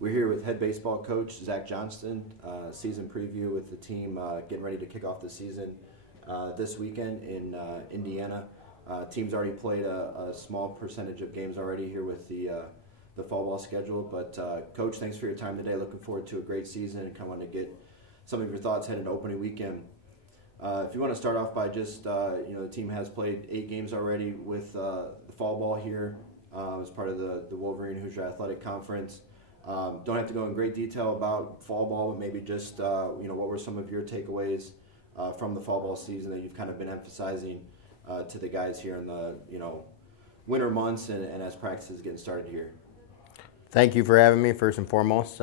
We're here with head baseball coach Zach Johnston, season preview with the team getting ready to kick off the season this weekend in Indiana. Team's already played a small percentage of games already here with the fall ball schedule. But Coach, thanks for your time today. Looking forward to a great season and kind of want to get some of your thoughts heading to opening weekend. If you want to start off by just, the team has played 8 games already with the fall ball here as part of the Wolverine Hoosier Athletic Conference. Don't have to go in great detail about fall ball, but maybe just, what were some of your takeaways from the fall ball season that you've kind of been emphasizing to the guys here in the, winter months and as practice is getting started here? Thank you for having me, first and foremost.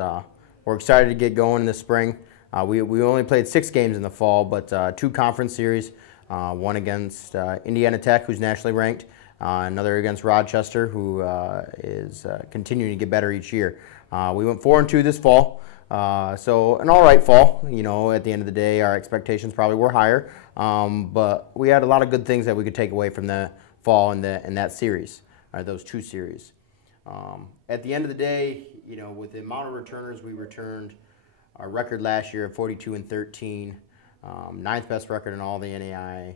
We're excited to get going this spring. We only played 6 games in the fall, but 2 conference series, one against Indiana Tech, who's nationally ranked, another against Rochester, who is continuing to get better each year. We went 4-2 this fall, so an all right fall. At the end of the day, our expectations probably were higher, but we had a lot of good things that we could take away from the fall in that series, those 2 series. At the end of the day, with the amount of returners we returned, our record last year of 42-13, 9th best record in all the NAI,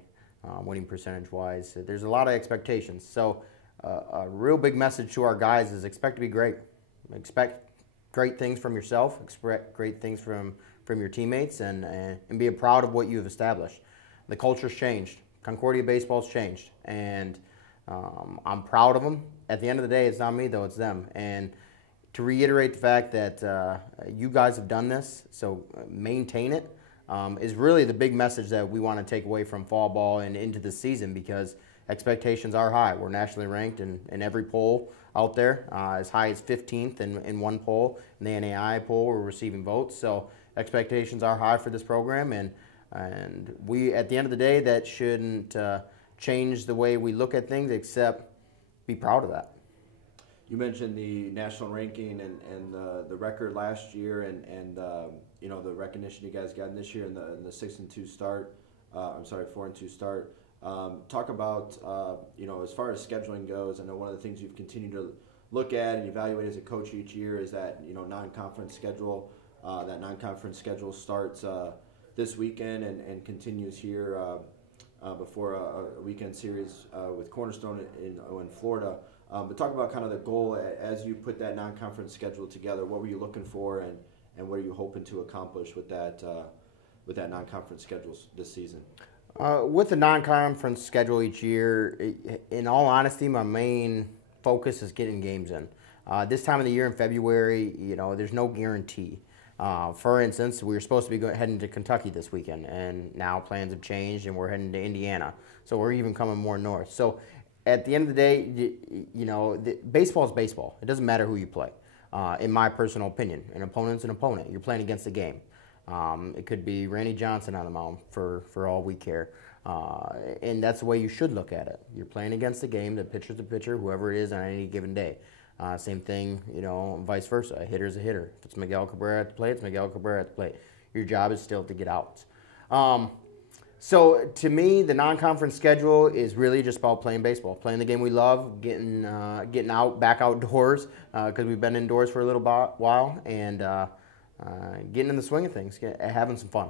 winning percentage-wise. There's a lot of expectations. So a real big message to our guys is expect to be great. Expect great things from yourself, expect great things from your teammates, and be proud of what you have established. The culture's changed. Concordia baseball's changed, and I'm proud of them. At the end of the day, it's not me, though, it's them. And to reiterate the fact that you guys have done this, so maintain it, is really the big message that we want to take away from fall ball and into the season, because expectations are high. We're nationally ranked in every poll out there, as high as 15th in one poll. In the NAI poll, we're receiving votes. So expectations are high for this program, and we, at the end of the day, that shouldn't change the way we look at things, except be proud of that. You mentioned the national ranking and the record last year and the recognition you guys got this year in the 6-2 start. 4-2 start. Talk about as far as scheduling goes. I know one of the things you've continued to look at and evaluate as a coach each year is that non-conference schedule. That non-conference schedule starts this weekend and continues here before a weekend series with Cornerstone in Florida. But talk about kind of the goal as you put that non-conference schedule together. What were you looking for, and what are you hoping to accomplish with that non-conference schedule this season? With the non-conference schedule each year, in all honesty, my main focus is getting games in. This time of the year in February, there's no guarantee. For instance, we were supposed to be heading to Kentucky this weekend, and now plans have changed, and we're heading to Indiana. So we're even coming more north. So at the end of the day, baseball is baseball. It doesn't matter who you play, in my personal opinion. An opponent's an opponent. You're playing against the game. It could be Randy Johnston on the mound for all we care. And that's the way you should look at it. You're playing against the game. The pitcher's the pitcher, whoever it is on any given day. Same thing, vice versa. A hitter's a hitter. If it's Miguel Cabrera at the plate, it's Miguel Cabrera at the plate. Your job is still to get outs. So to me, the non-conference schedule is really just about playing baseball, playing the game we love, getting back outdoors, because we've been indoors for a little while, and getting in the swing of things, having some fun.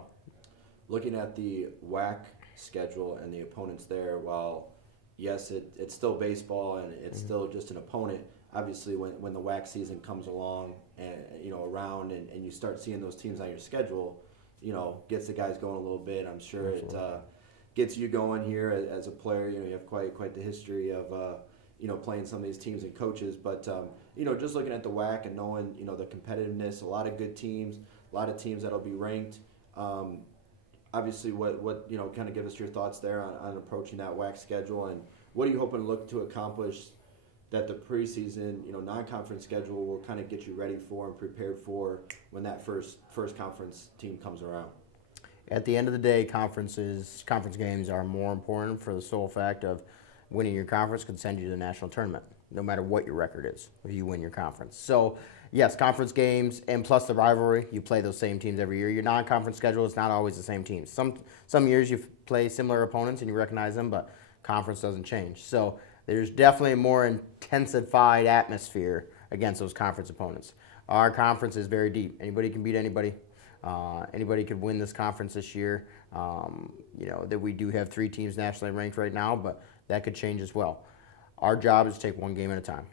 Looking at the WAC schedule and the opponents there, while yes, it's still baseball and it's still just an opponent. Obviously, when the WAC season comes along and around and you start seeing those teams on your schedule, gets the guys going a little bit. I'm sure Absolutely. It gets you going here as a player. You have quite the history of playing some of these teams and coaches. But just looking at the WAC and knowing the competitiveness, a lot of good teams, a lot of teams that'll be ranked. Obviously, what kind of give us your thoughts there on approaching that WAC schedule, and what are you hoping to look to accomplish that the preseason, non-conference schedule will kind of get you ready for and prepared for when that first conference team comes around? At the end of the day, conference games are more important for the sole fact of winning your conference could send you to the national tournament, no matter what your record is, if you win your conference. So, yes, conference games and plus the rivalry, you play those same teams every year. Your non-conference schedule is not always the same teams. Some years you play similar opponents and you recognize them, but conference doesn't change. So there's definitely a more intensified atmosphere against those conference opponents. Our conference is very deep. Anybody can beat anybody. Anybody could win this conference this year. That we do have 3 teams nationally ranked right now, but that could change as well. Our job is to take one game at a time.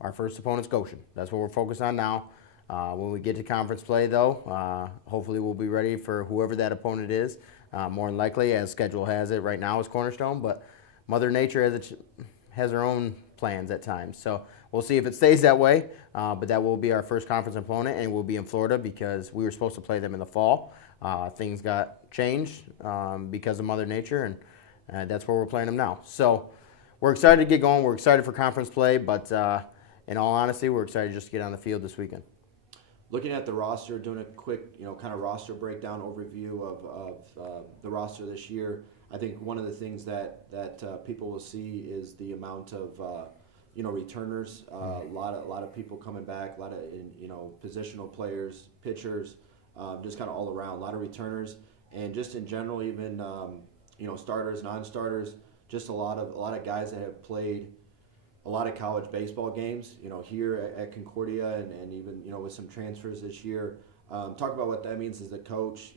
Our first opponent's Goshen. That's what we're focused on now. When we get to conference play, though, hopefully we'll be ready for whoever that opponent is. More than likely, as schedule has it right now, is Cornerstone, but Mother Nature has her own plans at times. So we'll see if it stays that way, but that will be our first conference opponent, and we'll be in Florida because we were supposed to play them in the fall. Things got changed because of Mother Nature, and that's where we're playing them now. So we're excited to get going. We're excited for conference play, but in all honesty, we're excited just to get on the field this weekend. Looking at the roster, doing a quick, kind of roster breakdown overview of the roster this year, I think one of the things that people will see is the amount of returners. A lot of people coming back, a lot of positional players, pitchers, just kind of all around. A lot of returners, and just in general, even starters, non-starters. Just a lot of guys that have played a lot of college baseball games, here at Concordia, and even with some transfers this year. Talk about what that means as a coach.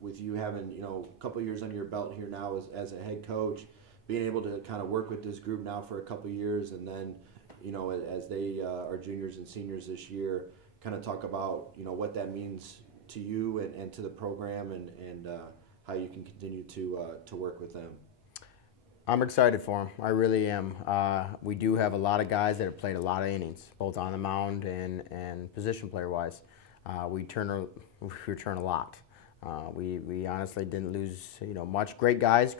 With you having a couple years under your belt here now as a head coach, being able to kind of work with this group now for a couple years, and then as they are juniors and seniors this year, kind of talk about what that means to you and to the program, and how you can continue to work with them. I'm excited for them. I really am. We do have a lot of guys that have played a lot of innings, both on the mound and position player wise. We return a lot. We honestly didn't lose much. Great guys,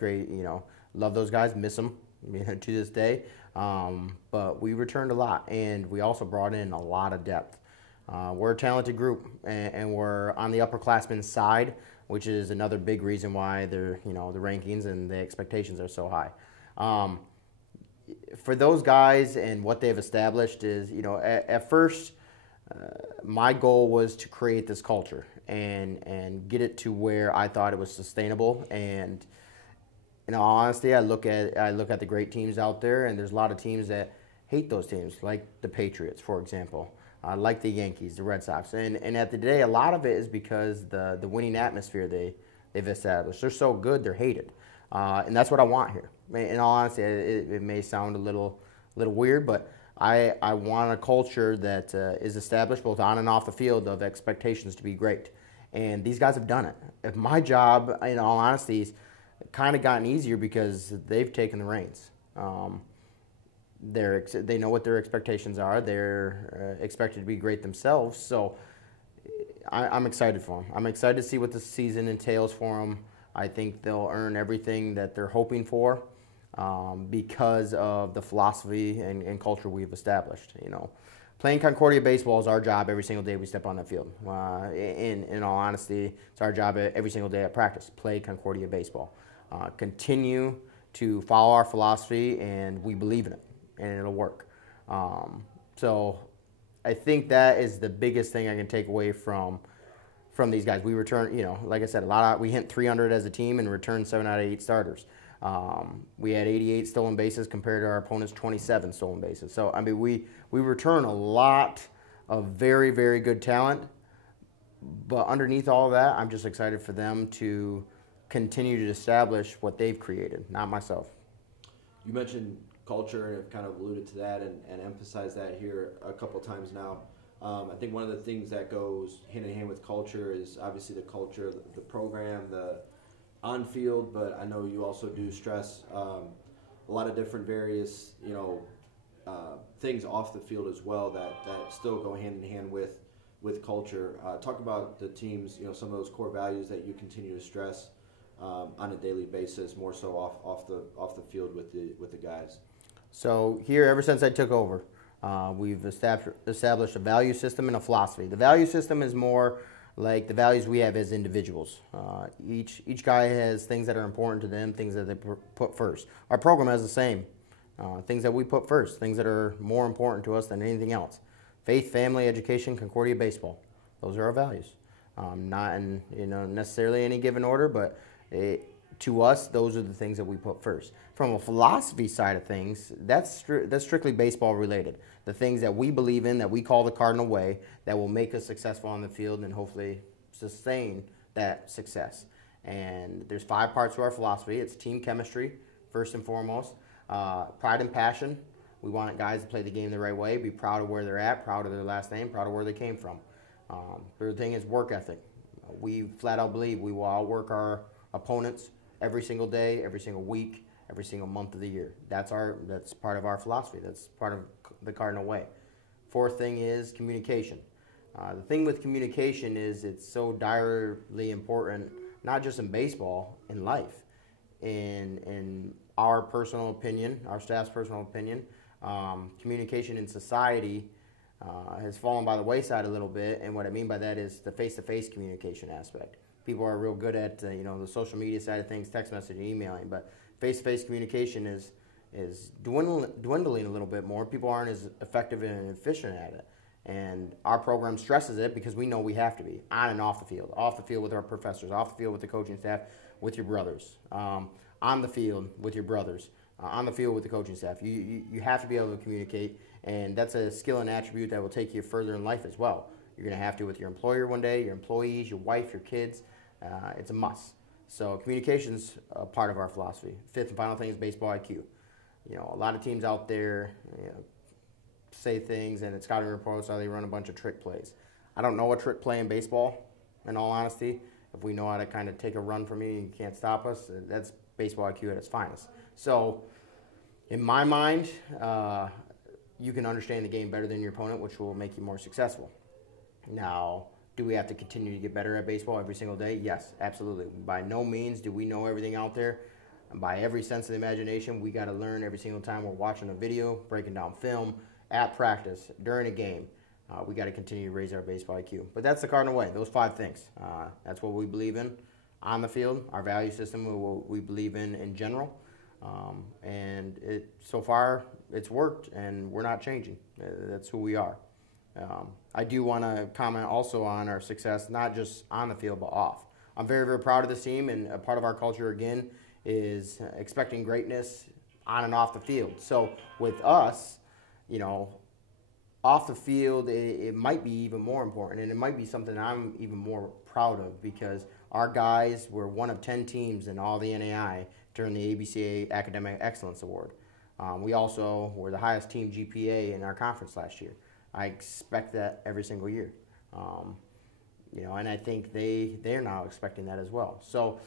love those guys, miss them to this day. But we returned a lot, and we also brought in a lot of depth. We're a talented group, and we're on the upperclassmen side, which is another big reason why they're the rankings and the expectations are so high. For those guys and what they've established is, at first, my goal was to create this culture and get it to where I thought it was sustainable. And in all honesty, I look at the great teams out there, and there's a lot of teams that hate those teams, like the Patriots, for example. Like the Yankees, the Red Sox. And at the end of the day, a lot of it is because the winning atmosphere they've established. They're so good, they're hated. And that's what I want here. In all honesty, it may sound a little weird, but I want a culture that is established both on and off the field of expectations to be great. And these guys have done it. If my job, in all honesty, has kind of gotten easier because they've taken the reins. They know what their expectations are. They're expected to be great themselves. So I'm excited for them. I'm excited to see what the season entails for them. I think they'll earn everything that they're hoping for because of the philosophy and culture we've established. Playing Concordia baseball is our job every single day we step on that field. In all honesty, it's our job every single day at practice. Play Concordia baseball. Continue to follow our philosophy, and we believe in it. And it'll work. So I think that is the biggest thing I can take away from these guys. We return, like I said, we hit 300 as a team and returned 7 out of 8 starters. We had 88 stolen bases compared to our opponent's 27 stolen bases. So I mean, we return a lot of very, very good talent. But underneath all of that, I'm just excited for them to continue to establish what they've created, not myself. You mentioned culture, and have kind of alluded to that and emphasized that here a couple times now. I think one of the things that goes hand in hand with culture is obviously the culture, the program, the on-field, but I know you also do stress a lot of different various things off the field as well that still go hand in hand with culture. Talk about the teams, some of those core values that you continue to stress on a daily basis, more so off the field with the guys. So here, ever since I took over, we've established a value system and a philosophy. The value system is more like the values we have as individuals. Each guy has things that are important to them, things that they put first. Our program has the same. Things that we put first, things that are more important to us than anything else. Faith, family, education, Concordia baseball. Those are our values. Not in necessarily any given order, but to us, those are the things that we put first. From a philosophy side of things, that's strictly baseball related. The things that we believe in, that we call the Cardinal way, that will make us successful on the field and hopefully sustain that success. And there's 5 parts to our philosophy. It's team chemistry, first and foremost. Pride and passion. We want guys to play the game the right way, be proud of where they're at, proud of their last name, proud of where they came from. Third thing is work ethic. We flat out believe we will outwork our opponents every single day, every single week, every single month of the year. That's part of our philosophy. That's part of the Cardinal way. Fourth thing is communication. The thing with communication is it's so direly important, not just in baseball, in life. In our personal opinion, our staff's personal opinion, communication in society has fallen by the wayside a little bit, and what I mean by that is the face-to-face communication aspect. People are real good at the social media side of things, text messaging, emailing, but face-to-face communication is dwindling a little bit more. People aren't as effective and efficient at it, and our program stresses it because we know we have to be on and off the field with our professors, off the field with the coaching staff, with your brothers, on the field with your brothers, on the field with the coaching staff. You have to be able to communicate, and that's a skill and attribute that will take you further in life as well. You're going to have to with your employer one day, your employees, your wife, your kids. It's a must. So communication's a part of our philosophy. Fifth and final thing is baseball IQ. A lot of teams out there say things, and it's scouting reports how they run a bunch of trick plays. I don't know a trick play in baseball, in all honesty. If we know how to kind of take a run from you and you can't stop us, that's baseball IQ at its finest. So in my mind, you can understand the game better than your opponent, which will make you more successful. Now, do we have to continue to get better at baseball every single day? Yes, absolutely. By no means do we know everything out there. And by every sense of the imagination, we got to learn every single time we're watching a video, breaking down film, at practice, during a game. We got to continue to raise our baseball IQ. But that's the Cardinal way, those 5 things. That's what we believe in on the field, our value system, what we believe in general. And so far, it's worked, and we're not changing. That's who we are. I do want to comment also on our success, not just on the field, but off. I'm very, very proud of this team, and a part of our culture, again, is expecting greatness on and off the field. So with us, off the field, it might be even more important, and it might be something I'm even more proud of, because our guys were one of 10 teams in all the NAI during the ABCA Academic Excellence Award. We also were the highest team GPA in our conference last year. I expect that every single year. And I think they're now expecting that as well. So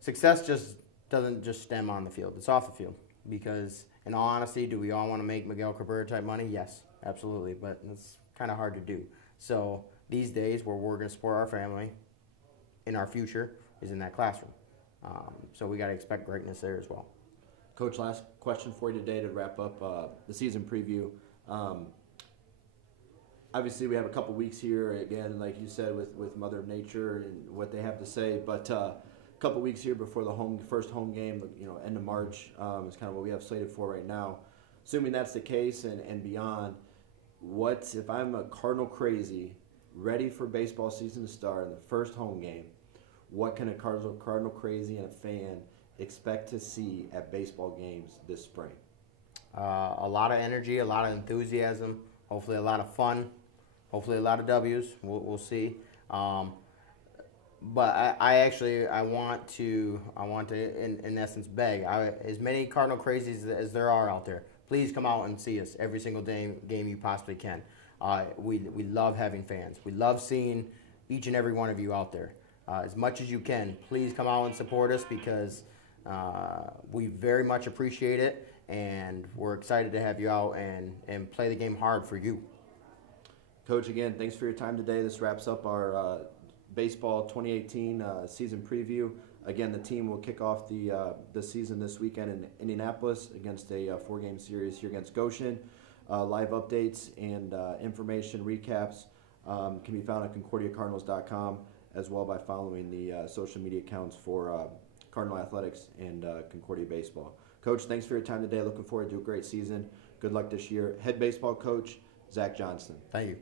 success just doesn't just stem on the field. It's off the field. Because in all honesty, do we all want to make Miguel Cabrera type money? Yes, absolutely. But it's kind of hard to do. So these days where we're going to support our family in our future is in that classroom. So we got to expect greatness there as well. Coach, last question for you today to wrap up the season preview. Obviously, we have a couple weeks here, again, like you said, with Mother Nature and what they have to say. But a couple weeks here before the first home game, end of March, is kind of what we have slated for right now. Assuming that's the case and beyond, if I'm a Cardinal crazy, ready for baseball season to start in the first home game, what can a Cardinal crazy and a fan expect to see at baseball games this spring? A lot of energy, a lot of enthusiasm, hopefully a lot of fun, hopefully a lot of W's. We'll see. But I want to in essence beg as many Cardinal crazies as there are out there. Please come out and see us every single game you possibly can. We love having fans. We love seeing each and every one of you out there. As much as you can, please come out and support us, because we very much appreciate it, and we're excited to have you out and play the game hard for you. Coach, again, thanks for your time today. This wraps up our baseball 2018 season preview. Again, the team will kick off the season this weekend in Indianapolis against a 4-game series here against Goshen. Live updates and information recaps can be found at ConcordiaCardinals.com, as well by following the social media accounts for Cardinal Athletics and Concordia Baseball. Coach, thanks for your time today. Looking forward to a great season. Good luck this year. Head baseball coach, Zach Johnston. Thank you.